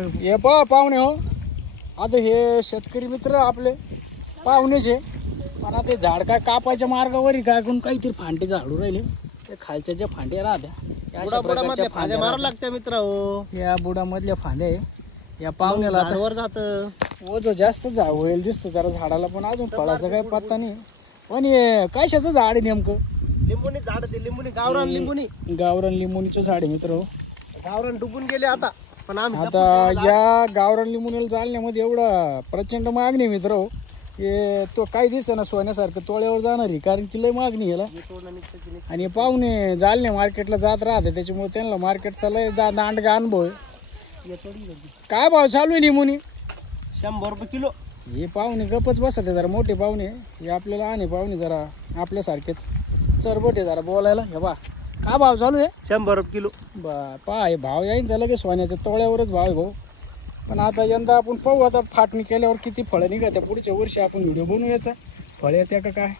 हे पहा पाहुणे हो, आता हे शेतकरी मित्र आपले पाहुणेच आहे, पण आता ते झाड काय कापायच्या मार्गावर काय कोण काहीतरी फांटे झाडू राहिले. ते खालच्या ज्या फांद्या राहत्या बुडामधल्या फांद्या मारायला लागत्या मित्र हो. या बुडामधल्या फांद्या आहे. या पाहुण्याला वर जात ओझ जास्त होईल दिसतं जरा झाडाला, पण अजून फळाचा काही पत्ता नाही. पण हे कशाचं झाड आहे नेमकं? लिंबुनी झाड ते लिंबुनी गावरान लिंबुनी गावरान लिंबुनीचं झाड आहे मित्र. गावरान डुबून गेले आता, पण आम्ही आता या गावरान लिंबुनीला जाळण्यामध्ये एवढा प्रचंड मागणी आहे मित्र. हे तो काही दिसत ना सोन्यासारखं तोळ्यावर जाणार आहे, कारण की लय मागणी याला. आणि पाहुणे जालने मार्केटला जात राहते, त्याच्यामुळे त्यांना मार्केटचा लय दांडगा अनुभव आहे. काय भाव चालू आहे लिंबुनी? 100 रुपये किलो. हे पाहुणे गपच बसत आहे जरा, मोठे पाहुणे. हे आपल्याला आणि पाहुणे जरा आपल्यासारखेच चरबट आहे जरा बोलायला. हे बा काय भाव चालू आहे? 100 रुपये किलो. पहा हे भाव यायचं झालं की सोन्याच्या तोळ्यावरच भाव आहे भाऊ. पण आता यंदा आपण पाहू आता फाटणी केल्यावर किती फळं निघतात. पुढच्या वर्षी आपण व्हिडिओ बनवूयाचा, फळ येत्या का काय.